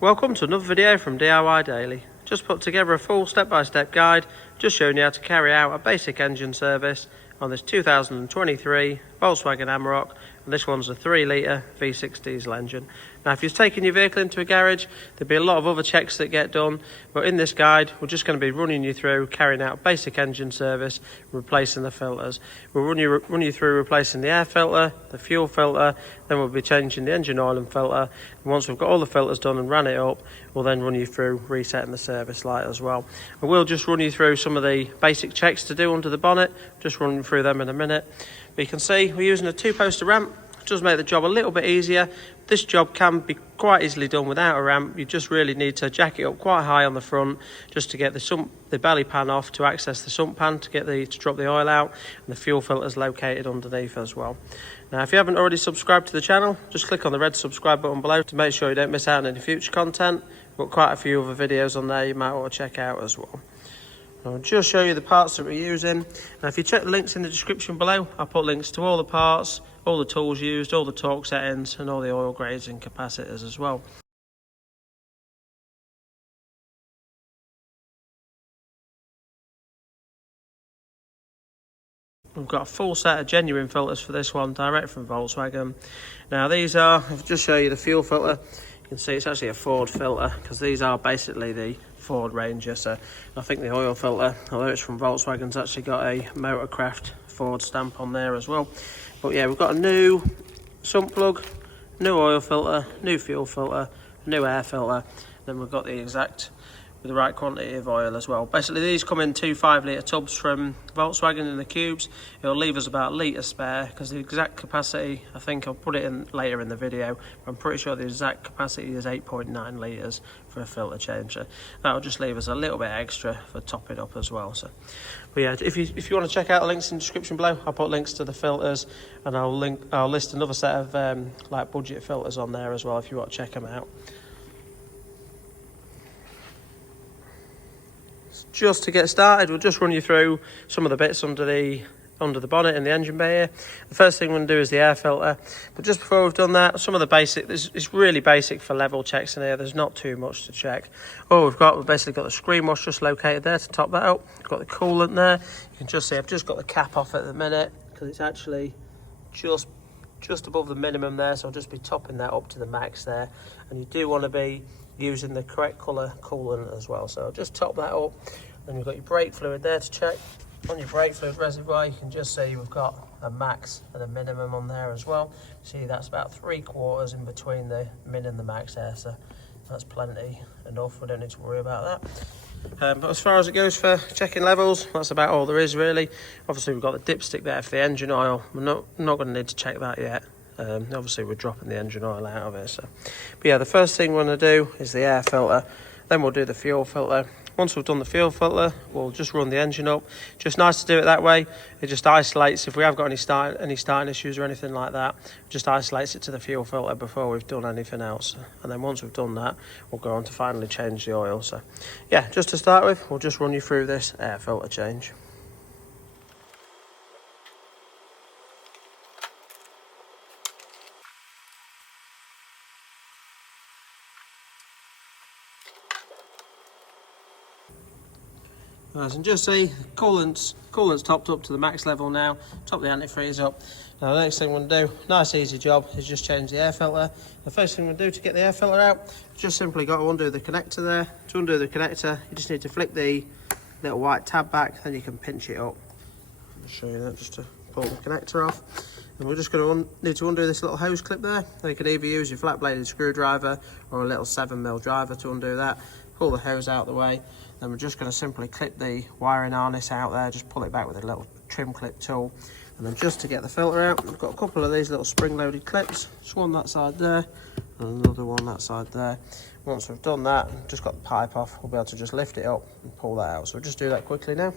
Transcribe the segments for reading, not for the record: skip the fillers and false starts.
Welcome to another video from DIY Daily. Just put together a full step-by-step guide just showing you how to carry out a basic engine service on this 2023 Volkswagen Amarok, and this one's a 3 litre V6 diesel engine. Now if you're taking your vehicle into a garage, there'll be a lot of other checks that get done, but in this guide we're just going to be running you through carrying out a basic engine service, replacing the filters. We'll run you through replacing the air filter, the fuel filter, then we'll be changing the engine oil and filter, and once we've got all the filters done and ran it up, we'll then run you through resetting the service light as well. And we'll just run you through some of the basic checks to do under the bonnet, just running through them in a minute. But you can see we're using a 2-poster ramp. It does make the job a little bit easier. This job can be quite easily done without a ramp. You just really need to jack it up quite high on the front just to get the belly pan off, to access the sump pan, to drop the oil out, and the fuel filter is located underneath as well. Now if you haven't already subscribed to the channel, just click on the red subscribe button below to make sure you don't miss out on any future content. We've got quite a few other videos on there you might want to check out as well. I'll just show you the parts that we're using. Now if you check the links in the description below, I'll put links to all the parts, all the tools used, all the torque settings, and all the oil grades and capacitors as well. We've got a full set of genuine filters for this one, direct from Volkswagen. Now these are, I'll just show you the fuel filter. You can see it's actually a Ford filter, because these are basically the Ford Ranger. So I think the oil filter, although it's from Volkswagen's actually got a Motorcraft Ford stamp on there as well. But yeah, we've got a new sump plug, new oil filter, new fuel filter, new air filter. Then we've got the exact with the right quantity of oil as well. Basically these come in 2 5-litre tubs from Volkswagen in the cubes. It'll leave us about a litre spare, because the exact capacity, I think I'll put it in later in the video, but I'm pretty sure the exact capacity is 8.9 litres for a filter change. So that'll just leave us a little bit extra for topping up as well. So, but yeah, if you want to check out the links in the description below, I'll put links to the filters, and I'll list another set of like budget filters on there as well if you want to check them out. Just to get started, we'll just run you through some of the bits under the bonnet in the engine bay here. The first thing we're going to do is the air filter, but just before we've done that, some of the basic, it's really basic for level checks in here. There's not too much to check. We've basically got the screen wash just located there to top that up. We've got the coolant there. You can just see I've just got the cap off at the minute, because it's actually just above the minimum there, so I'll just be topping that up to the max there. And you do want to be using the correct colour coolant as well, so I'll just top that up. Then you've got your brake fluid there to check. On your brake fluid reservoir, you can just see we've got a max and a minimum on there as well. See, that's about 3/4 in between the min and the max there, so that's plenty enough. We don't need to worry about that. But as far as it goes for checking levels, that's about all there is really. Obviously we've got the dipstick there for the engine oil. We're not going to need to check that yet. Obviously we're dropping the engine oil out of it. So, but yeah, the first thing we're going to do is the air filter. Then we'll do the fuel filter. Once we've done the fuel filter, we'll just run the engine up. Just nice to do it that way. It just isolates, if we have got any starting issues or anything like that, just isolates it to the fuel filter before we've done anything else. And then once we've done that, we'll go on to finally change the oil. So yeah, just to start with, we'll just run you through this air filter change. As you can just see, coolant's topped up to the max level now. Top the antifreeze up. Now the next thing we're going to do, nice easy job, is just change the air filter. The first thing we'll do to get the air filter out, just simply got to undo the connector there. To undo the connector, you just need to flick the little white tab back, then you can pinch it up. I'll show you that just to pull the connector off. And we're just going to need to undo this little hose clip there. Now you can either use your flat bladed screwdriver or a little 7mm driver to undo that. Pull the hose out of the way. Then we're just going to simply clip the wiring harness out there, just pull it back with a little trim clip tool. And then just to get the filter out, we've got a couple of these little spring-loaded clips. Just one that side there, and another one that side there. Once we've done that, just got the pipe off, we'll be able to just lift it up and pull that out. So we'll just do that quickly now.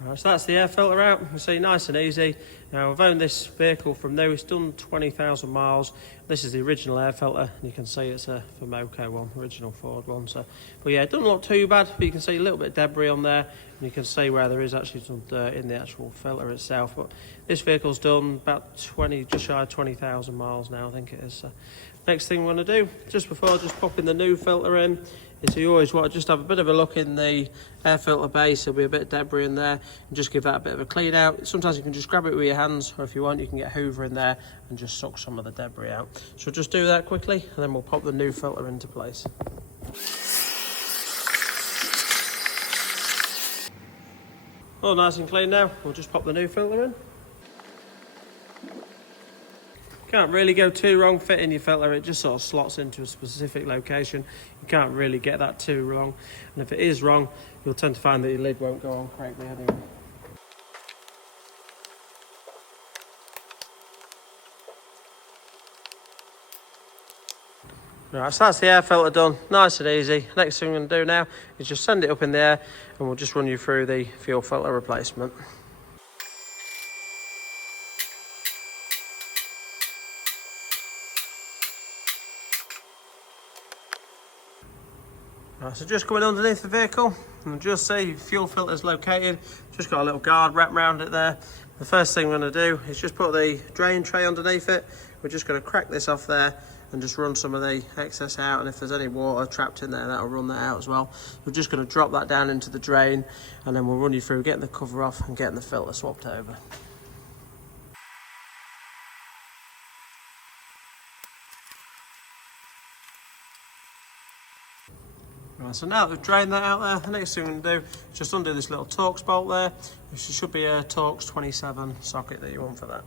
Right, so that's the air filter out. You can see nice and easy. Now I've owned this vehicle from new. It's done 20,000 miles. This is the original air filter, and you can see it's a Amarok one, original Ford one. So, but yeah, it doesn't look too bad. But you can see a little bit of debris on there, and you can see where there is actually some dirt in the actual filter itself. But this vehicle's done about just shy of 20,000 miles now, I think it is. So next thing we're going to do, just before just popping the new filter in, is you always want to just have a bit of a look in the air filter base. There'll be a bit of debris in there, and just give that a bit of a clean out. Sometimes you can just grab it with your hands, or if you want you can get a hoover in there and just suck some of the debris out. So we'll just do that quickly, and then we'll pop the new filter into place. All nice and clean now. We'll just pop the new filter in. Can't really go too wrong fitting your filter. It just sort of slots into a specific location. You can't really get that too wrong, and if it is wrong, you'll tend to find that your lid won't go on correctly anyway. Right, so that's the air filter done, nice and easy. Next thing we're going to do now is just send it up in the air, and we'll just run you through the fuel filter replacement. Right, so just coming underneath the vehicle, and just see fuel filter is located. Just got a little guard wrapped around it there. The first thing we're going to do is just put the drain tray underneath it. We're just going to crack this off there and just run some of the excess out, and if there's any water trapped in there, that'll run that out as well. We're just going to drop that down into the drain, and then we'll run you through getting the cover off and getting the filter swapped over. Right, so now that we've drained that out there, the next thing we're going to do is just undo this little Torx bolt there. There should be a Torx 27 socket that you want for that.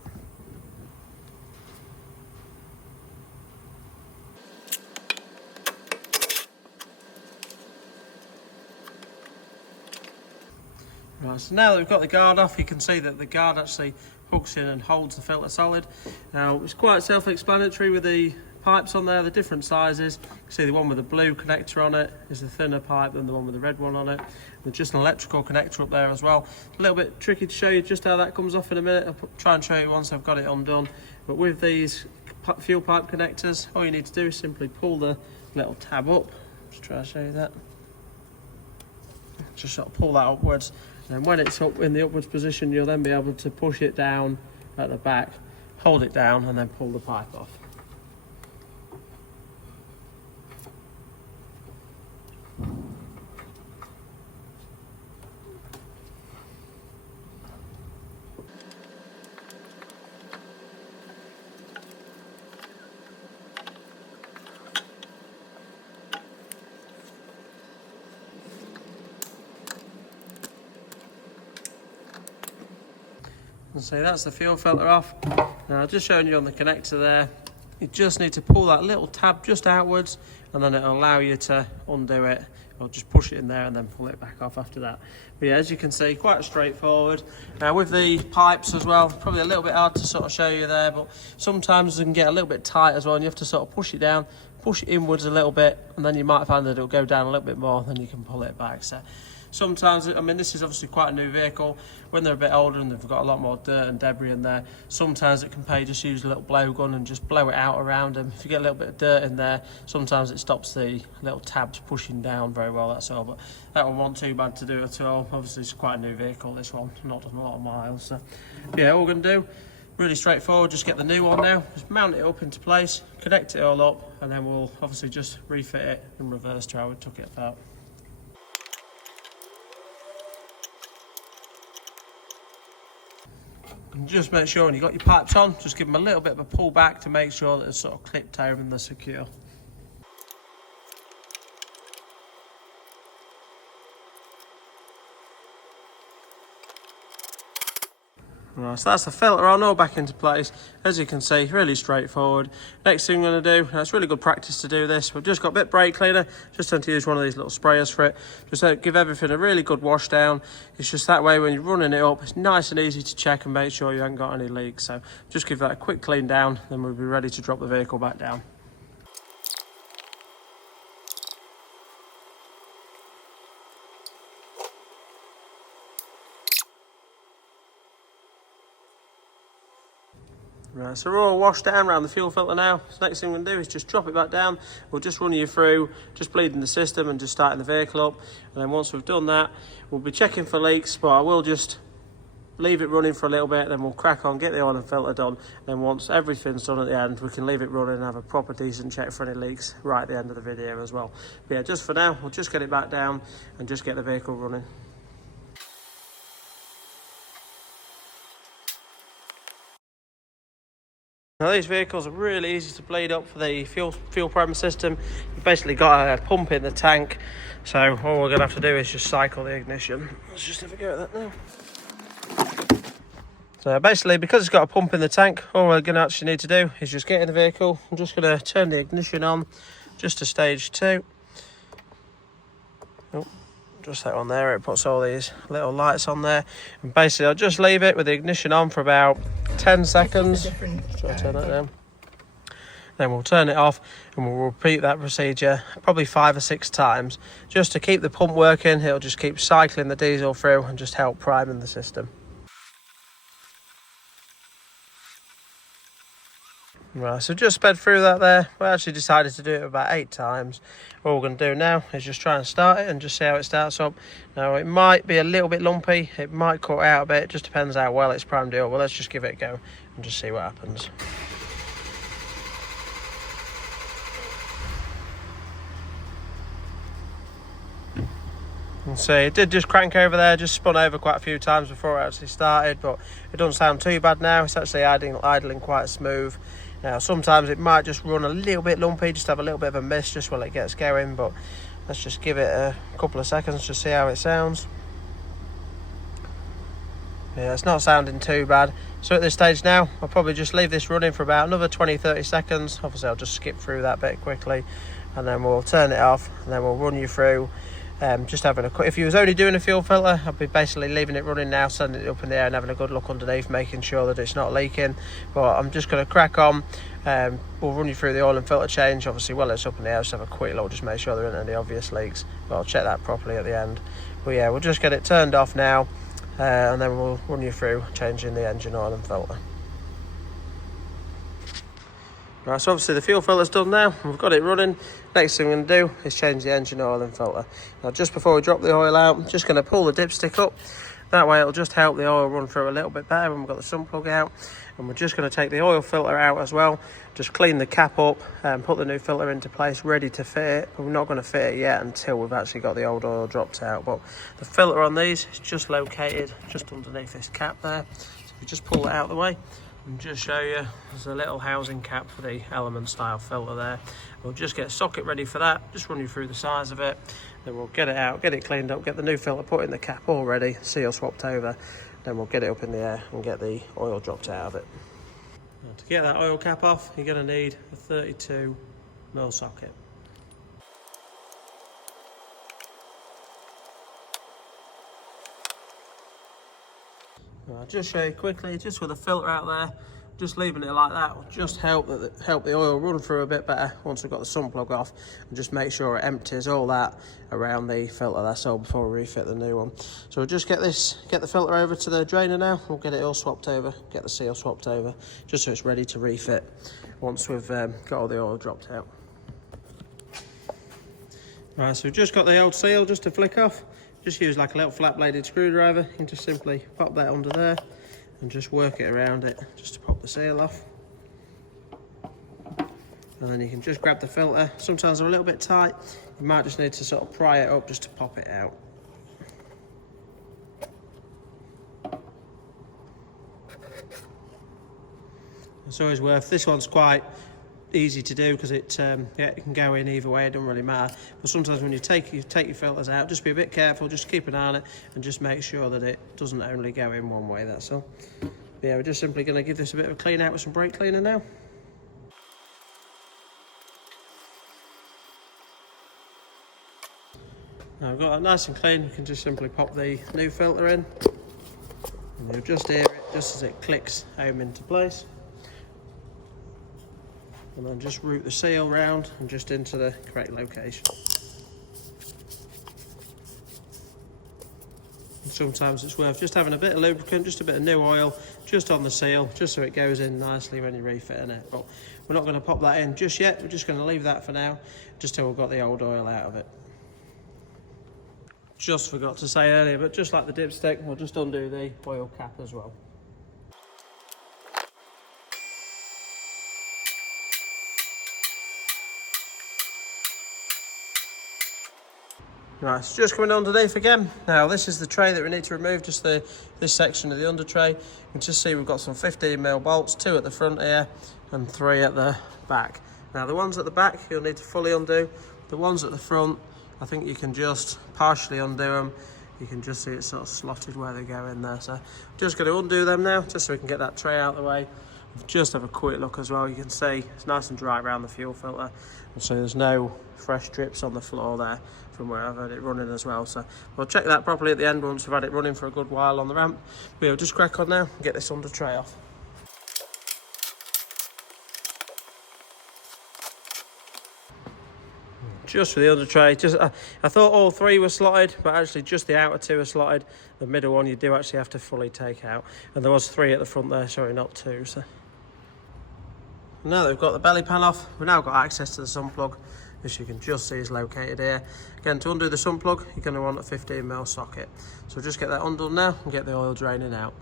Right, so now that we've got the guard off, you can see that the guard actually hooks in and holds the filter solid. Now it's quite self-explanatory with the pipes on there, the different sizes. You can see the one with the blue connector on it is the thinner pipe than the one with the red one on it. There's just an electrical connector up there as well. A little bit tricky to show you just how that comes off in a minute. I'll try and show you once I've got it undone. But with these fuel pipe connectors, all you need to do is simply pull the little tab up. Just try to show you that. Just sort of pull that upwards, and when it's up in the upwards position, you'll then be able to push it down at the back, hold it down, and then pull the pipe off. And so that's the fuel filter off. Now I've just shown you on the connector there, you just need to pull that little tab just outwards, and then it'll allow you to undo it, or just push it in there and then pull it back off after that. But yeah, as you can see, quite straightforward. Now with the pipes as well, probably a little bit hard to sort of show you there, but sometimes they can get a little bit tight as well, and you have to sort of push it down, push it inwards a little bit, and then you might find that it'll go down a little bit more, then you can pull it back. So sometimes, I mean, this is obviously quite a new vehicle. When they're a bit older and they've got a lot more dirt and debris in there, sometimes it can pay just use a little blow gun and just blow it out around them. If you get a little bit of dirt in there, sometimes it stops the little tabs pushing down very well, that's all. But that one wasn't too bad to do at all. Obviously it's quite a new vehicle, this one, not done a lot of miles. So yeah, all we're going to do, really straightforward, just get the new one now, just mount it up into place, connect it all up, and then we'll obviously just refit it in reverse to how we took it out. And just make sure when you've got your pipes on, just give them a little bit of a pull back to make sure that it's sort of clipped over and they're secure. Right, so that's the filter on, all back into place. As you can see, really straightforward. Next thing we're going to do, now it's really good practice to do this. We've just got a bit of brake cleaner, just tend to use one of these little sprayers for it. Just give everything a really good wash down. It's just that way when you're running it up, it's nice and easy to check and make sure you haven't got any leaks. So just give that a quick clean down, then we'll be ready to drop the vehicle back down. Right, so we're all washed down around the fuel filter now. So next thing we're going to do is just drop it back down. We'll just run you through, just bleeding the system and just starting the vehicle up. And then once we've done that, we'll be checking for leaks, but I will just leave it running for a little bit, then we'll crack on, get the oil and filter done. Then once everything's done at the end, we can leave it running and have a proper decent check for any leaks right at the end of the video as well. But yeah, just for now, we'll just get it back down and just get the vehicle running. Now these vehicles are really easy to bleed up for the fuel primer system. You've basically got a pump in the tank, so all we're going to have to do is just cycle the ignition. Let's just have a go at that now. So basically, because it's got a pump in the tank, all we're going to actually need to do is just get in the vehicle. I'm just going to turn the ignition on just to stage 2. Oh, just that one there, it puts all these little lights on there. And basically, I'll just leave it with the ignition on for about 10 seconds. Try to turn that down. Then we'll turn it off and we'll repeat that procedure probably 5 or 6 times just to keep the pump working. It'll just keep cycling the diesel through and just help priming the system. Right, so just sped through that there. We actually decided to do it about 8 times. All we're going to do now is just try and start it and just see how it starts up. Now it might be a little bit lumpy, it might cut out a bit, it just depends how well it's primed up. Well, let's just give it a go and just see what happens. And see, it did just crank over there, just spun over quite a few times before it actually started, but it doesn't sound too bad now. It's actually idling quite smooth. Now sometimes it might just run a little bit lumpy, just have a little bit of a miss just while it gets going, but let's just give it a couple of seconds to see how it sounds. Yeah, it's not sounding too bad. So at this stage now, I'll probably just leave this running for about another 20-30 seconds. Obviously I'll just skip through that bit quickly and then we'll turn it off and then we'll run you through just having a quick. If you was only doing a fuel filter, I'd be basically leaving it running now, sending it up in the air and having a good look underneath, making sure that it's not leaking. But I'm just going to crack on. We'll run you through the oil and filter change. Obviously while it's up in the air, just have a quick look, just make sure there aren't any obvious leaks, but I'll check that properly at the end. But yeah, we'll just get it turned off now and then we'll run you through changing the engine oil and filter. Right, so obviously the fuel filter's done now, we've got it running. Next thing we're going to do is change the engine oil and filter. Now just before we drop the oil out, I'm just going to pull the dipstick up. That way it'll just help the oil run through a little bit better when we've got the sump plug out. And we're just going to take the oil filter out as well. Just clean the cap up and put the new filter into place, ready to fit it. But we're not going to fit it yet until we've actually got the old oil dropped out. But the filter on these is just located just underneath this cap there. So we just pull it out of the way. And just show you, there's a little housing cap for the element style filter there. We'll just get a socket ready for that, just run you through the size of it, then we'll get it out, get it cleaned up, get the new filter put in the cap all ready, seal swapped over, then we'll get it up in the air and get the oil dropped out of it. Now, to get that oil cap off, you're going to need a 32mm socket. I'll just show you quickly, just with the filter out there, just leaving it like that will just help the oil run through a bit better once we've got the sump plug off, and just make sure it empties all that around the filter, that's all, before we refit the new one. So we'll just get the filter over to the drainer now, we'll get it all swapped over, get the seal swapped over, just so it's ready to refit once we've got all the oil dropped out. Right, so we've just got the old seal just to flick off. Just use like a little flat bladed screwdriver. You can just simply pop that under there and just work it around it just to pop the seal off. And then you can just grab the filter. Sometimes they're a little bit tight. You might just need to sort of pry it up just to pop it out. It's always worth, this one's quite easy to do because it can go in either way, it doesn't really matter. But sometimes when you take your filters out, just be a bit careful, just keep an eye on it and just make sure that it doesn't only go in one way, that's all. But yeah, we're just simply going to give this a bit of a clean out with some brake cleaner now. Now I've got that nice and clean, you can just simply pop the new filter in and you'll just hear it just as it clicks home into place. And then just route the seal round and just into the correct location. sometimes it's worth just having a bit of lubricant, just a bit of new oil, just on the seal, just so it goes in nicely when you're refitting it. But we're not going to pop that in just yet. We're just going to leave that for now, just till we've got the old oil out of it. Just forgot to say earlier, but just like the dipstick, we'll just undo the oil cap as well. Right, it's just coming underneath again. Now this is the tray that we need to remove, just this section of the under tray. You can just see we've got some 15mm bolts, 2 at the front here and 3 at the back. Now the ones at the back you'll need to fully undo. The ones at the front, I think you can just partially undo them. You can just see it's sort of slotted where they go in there. So I'm just going to undo them now, just so we can get that tray out of the way. Just have a quick look as well. You can see it's nice and dry around the fuel filter, and so there's no fresh drips on the floor there from where I've had it running as well. So we'll check that properly at the end once we've had it running for a good while on the ramp. We'll just crack on now and get this under tray off. Just for the under tray, I thought all 3 were slotted, but actually just the outer 2 are slotted. The middle one you do actually have to fully take out, and there was 3 at the front there, sorry, not 2. So now that we've got the belly pan off, we've now got access to the sump plug, which you can just see is located here. Again, to undo the sump plug, you're going to want a 15mm socket. So just get that undone now and get the oil draining out.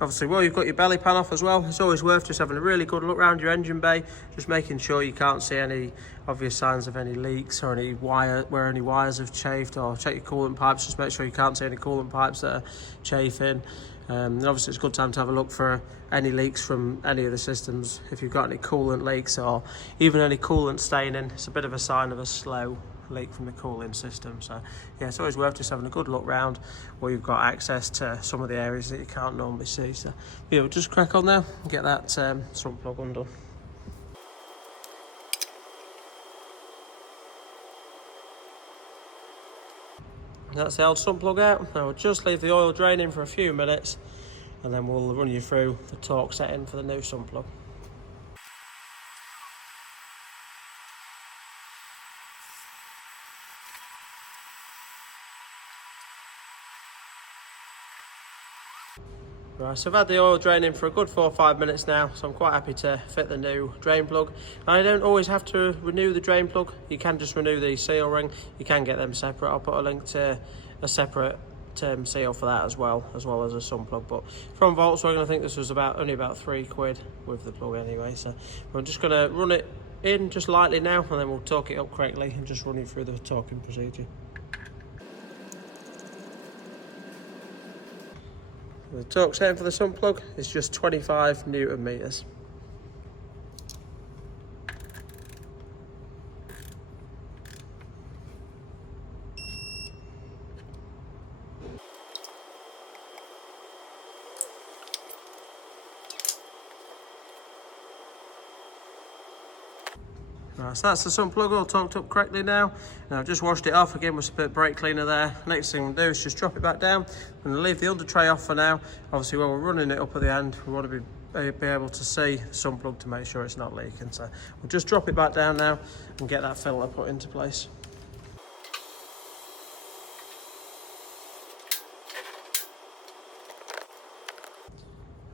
Obviously, while you've got your belly pan off as well, it's always worth just having a really good look around your engine bay, just making sure you can't see any obvious signs of any leaks or any where any wires have chafed, or check your coolant pipes, just make sure you can't see any coolant pipes that are chafing. And obviously it's a good time to have a look for any leaks from any of the systems. If you've got any coolant leaks or even any coolant staining, it's a bit of a sign of a slow leak from the cooling system. So yeah, it's always worth just having a good look round where you've got access to some of the areas that you can't normally see. So yeah, we'll just crack on now and get that sump plug undone. That's the old sump plug out. Now we'll just leave the oil draining for a few minutes, and then we'll run you through the torque setting for the new sump plug. Right, so I've had the oil draining for a good 4 or 5 minutes now, so I'm quite happy to fit the new drain plug. I don't always have to renew the drain plug, you can just renew the seal ring, you can get them separate. I'll put a link to a separate seal for that as well as a sump plug. But from Volkswagen, I think this was only about £3 with the plug anyway. So I'm just going to run it in just lightly now, and then we'll torque it up correctly and just run you through the torquing procedure. The torque setting for the sump plug is just 25 Newton meters. Right, so that's the sump plug all torqued up correctly now. Now I've just washed it off again with a bit of brake cleaner there. Next thing we'll do is just drop it back down. I'm going to leave the under tray off for now. Obviously when we're running it up at the end, we want to be able to see the sump plug to make sure it's not leaking. So we'll just drop it back down now and get that filter put into place.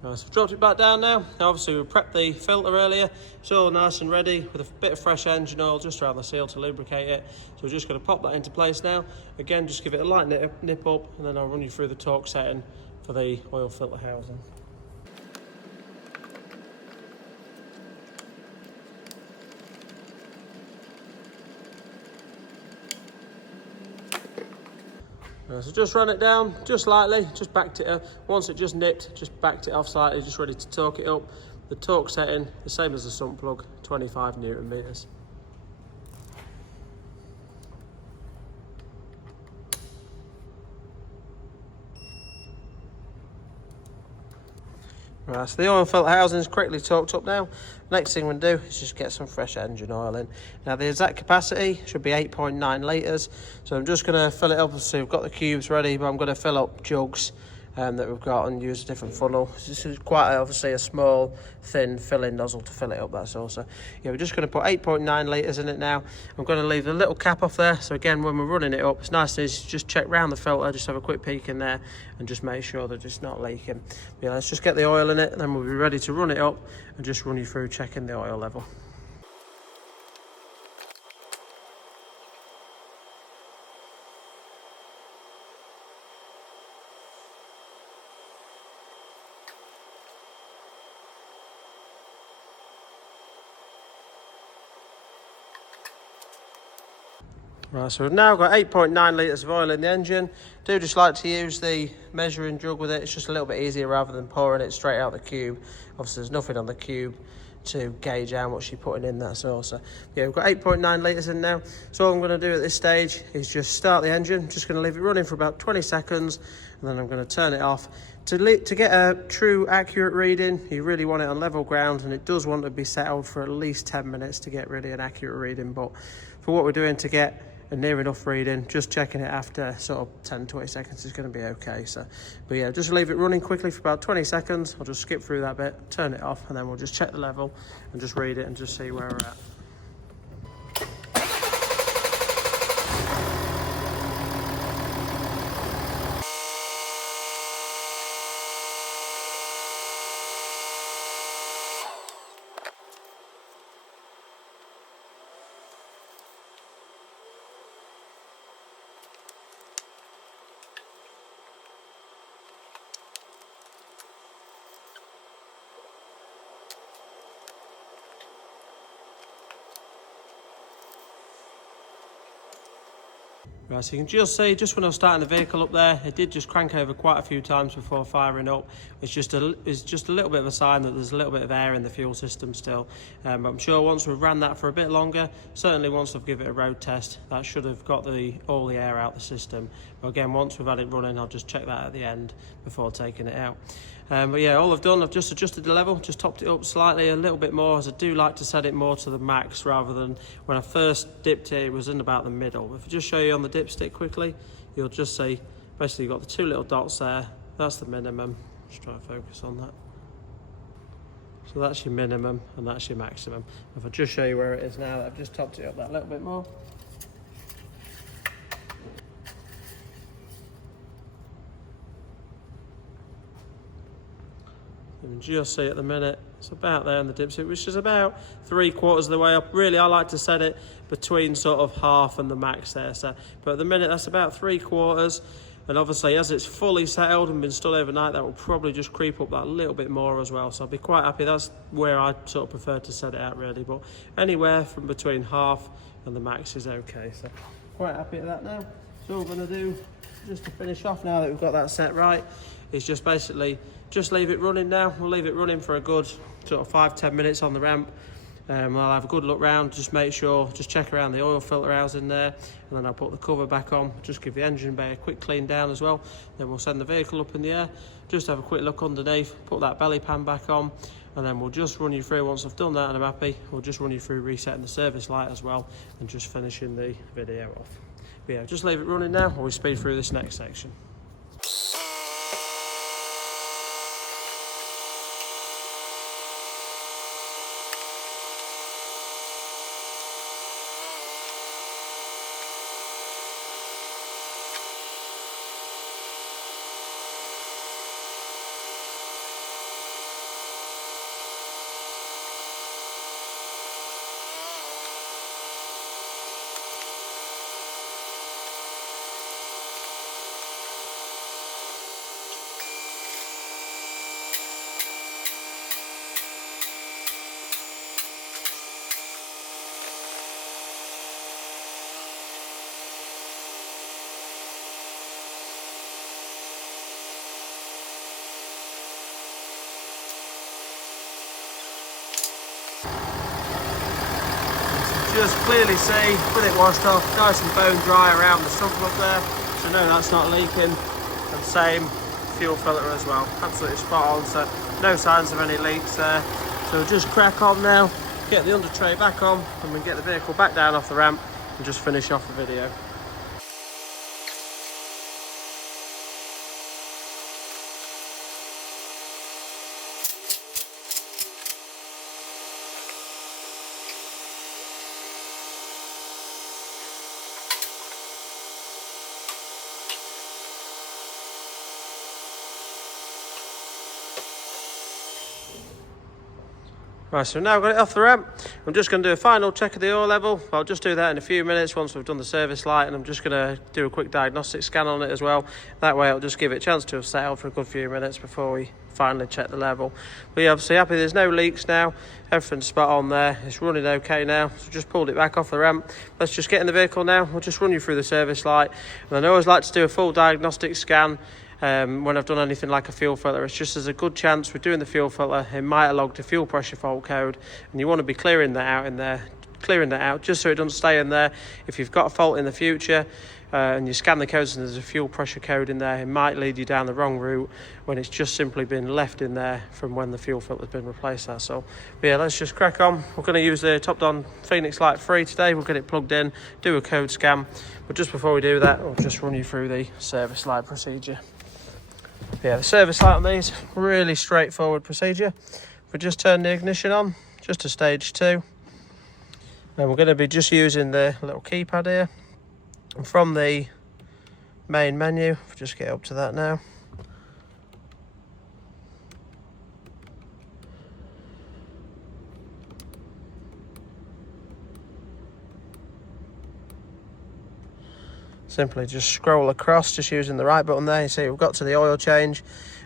So we've dropped it back down now. Obviously we prepped the filter earlier. It's all nice and ready with a bit of fresh engine oil just around the seal to lubricate it. So we're just going to pop that into place now. Again, just give it a light nip up, and then I'll run you through the torque setting for the oil filter housing. So just run it down, just lightly, just backed it up. Once it just nipped, just backed it off slightly, just ready to torque it up. The torque setting, the same as the sump plug, 25 Newton meters. Right, so the oil filter housing is correctly torqued up now. Next thing we'll do is just get some fresh engine oil in. Now the exact capacity should be 8.9 litres. So I'm just going to fill it up. So we've got the cubes ready, but I'm going to fill up jugs that we've got and use a different funnel. This is quite obviously a small, thin filling nozzle to fill it up, that's all. So yeah, we're just going to put 8.9 litres in it now. I'm going to leave the little cap off there, so again, when we're running it up, it's nice and easy. Just check round the filter, just have a quick peek in there and just make sure that it's not leaking. Yeah, let's just get the oil in it, and then we'll be ready to run it up and just run you through checking the oil level. Right, so we've now got 8.9 litres of oil in the engine. Do just like to use the measuring jug with it. It's just a little bit easier rather than pouring it straight out the cube. Obviously there's nothing on the cube to gauge how much you're putting in, that's all. So yeah, we've got 8.9 litres in now. So all I'm going to do at this stage is just start the engine. Just going to leave it running for about 20 seconds, and then I'm going to turn it off. To get a true accurate reading, you really want it on level ground, and it does want to be settled for at least 10 minutes to get really an accurate reading. But for what we're doing to get a near enough reading, just checking it after sort of 10-20 seconds is going to be okay. So but yeah, just leave it running quickly for about 20 seconds. I'll just skip through that bit, turn it off, and then we'll just check the level and just read it and just see where we're at. Right, so you can just see, just when I was starting the vehicle up there, it did just crank over quite a few times before firing up. It's just a little bit of a sign that there's a little bit of air in the fuel system still. But I'm sure once we've ran that for a bit longer, certainly once I've given it a road test, that should have got all the air out the system. But again, once we've had it running, I'll just check that at the end before taking it out. But yeah, all I've done, I've just adjusted the level, just topped it up slightly, a little bit more, as I do like to set it more to the max rather than when I first dipped it was in about the middle. If I just show you on the dipstick quickly, you'll just see, basically you've got the two little dots there, that's the minimum. Just try to focus on that. So that's your minimum and that's your maximum. If I just show you where it is now, I've just topped it up that little bit more. You can just see at the minute, it's about there in the dipstick, which is about 3/4 of the way up. Really, I like to set it between sort of half and the max there. So, but at the minute, that's about 3/4. And obviously, as it's fully settled and been stood overnight, that will probably just creep up that little bit more as well. So I'll be quite happy. That's where I sort of prefer to set it out, really. But anywhere from between half and the max is okay. So quite happy at that now. So what we're going to do, just to finish off now that we've got that set right, is just basically just leave it running now. We'll leave it running for a good sort of 5-10 minutes on the ramp. I'll have a good look round, just make sure, just check around the oil filter housing there, and then I'll put the cover back on, just give the engine bay a quick clean down as well. Then we'll send the vehicle up in the air, just have a quick look underneath, put that belly pan back on, and then we'll just run you through, once I've done that and I'm happy, we'll just run you through resetting the service light as well, and just finishing the video off. But yeah, just leave it running now, while we speed through this next section. Just clearly see, with it washed off, nice and bone dry around the sump up there, so no, that's not leaking. And same fuel filter as well, absolutely spot on, so no signs of any leaks there. So we'll just crack on now, get the under tray back on, and we get the vehicle back down off the ramp and just finish off the video. Right, so now I've got it off the ramp. I'm just going to do a final check of the oil level. I'll just do that in a few minutes once we've done the service light, and I'm just going to do a quick diagnostic scan on it as well. That way it'll just give it a chance to have settled for a good few minutes before we finally check the level. But yeah, obviously happy there's no leaks now. Everything's spot on there. It's running okay now. So just pulled it back off the ramp. Let's just get in the vehicle now. We'll just run you through the service light. And I always like to do a full diagnostic scan when I've done anything like a fuel filter. It's just there's a good chance we're doing the fuel filter, it might have logged a fuel pressure fault code, and you want to be clearing that out in there, just so it doesn't stay in there. If you've got a fault in the future and you scan the codes and there's a fuel pressure code in there, it might lead you down the wrong route when it's just simply been left in there from when the fuel filter's been replaced. That's all. But yeah, let's just crack on. We're going to use the top-down Phoenix Lite 3 today. We'll get it plugged in, do a code scan, but just before we do that, I'll just run you through the service light procedure. Yeah, the service light on these, really straightforward procedure. We just turn the ignition on, just to stage 2. And we're going to be just using the little keypad here. And from the main menu, we'll just get up to that now. Simply just scroll across, just using the right button there. You see we've got to the oil change.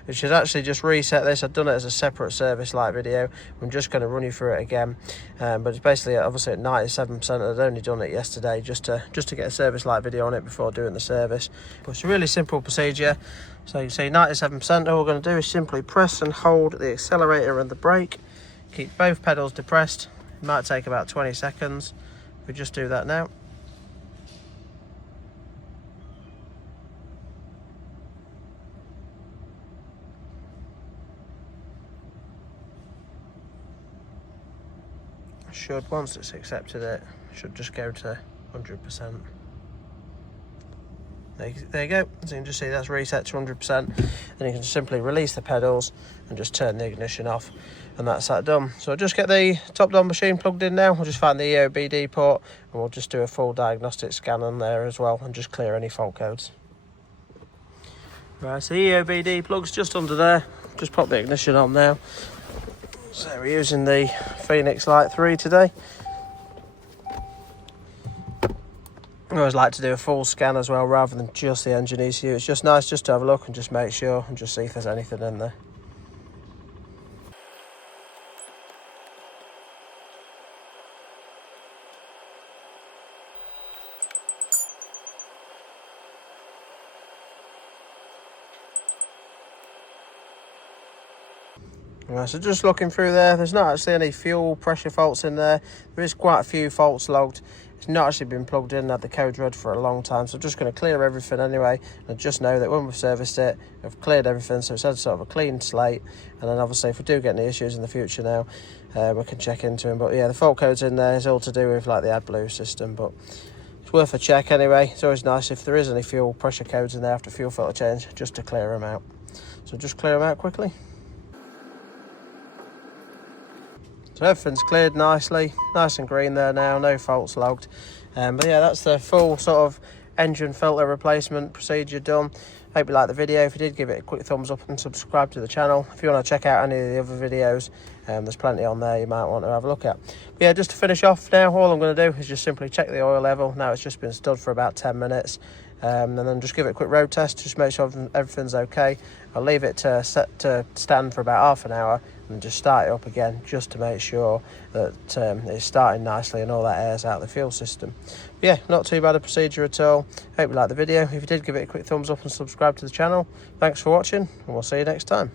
We should actually just reset this. I've done it as a separate service light video. I'm just going to run you through it again. But it's basically obviously at 97%. I'd only done it yesterday just to get a service light video on it before doing the service. But it's a really simple procedure. So you see 97%. All we're going to do is simply press and hold the accelerator and the brake. Keep both pedals depressed. It might take about 20 seconds. If we just do that now. Should, once it's accepted it, should just go to 100%. There you go. So you can just see that's reset to 100%. Then you can simply release the pedals and just turn the ignition off, and that's that done. So I'll just get the top-down machine plugged in now. We'll just find the EOBD port, and we'll just do a full diagnostic scan on there as well, and just clear any fault codes. Right, so the EOBD plug's just under there. Just pop the ignition on now. So we're using the Phoenix Lite 3 today. I always like to do a full scan as well rather than just the engine ECU. It's just nice just to have a look and just make sure and just see if there's anything in there. Right, so just looking through there's not actually any fuel pressure faults in there. There is quite a few faults logged. It's not actually been plugged in and had the code read for a long time, so I'm just going to clear everything anyway, and just know that when we've serviced it, we've cleared everything, so it's had sort of a clean slate. And then obviously if we do get any issues in the future now, we can check into them. But yeah, the fault code's in there. It's all to do with like the AdBlue system, but it's worth a check anyway. It's always nice if there is any fuel pressure codes in there after fuel filter change, just to clear them out. So just clear them out quickly. So everything's cleared nicely, nice and green there now, no faults logged. But yeah, that's the full sort of engine filter replacement procedure done. Hope you liked the video. If you did, give it a quick thumbs up and subscribe to the channel. If you want to check out any of the other videos, there's plenty on there you might want to have a look at. But yeah, just to finish off now, all I'm going to do is just simply check the oil level. Now it's just been stood for about 10 minutes. And then just give it a quick road test, just make sure everything's okay. I'll leave it to stand for about half an hour and just start it up again, just to make sure that it's starting nicely and all that air's out of the fuel system. But yeah, not too bad a procedure at all. Hope you liked the video. If you did, give it a quick thumbs up and subscribe to the channel. Thanks for watching, and we'll see you next time.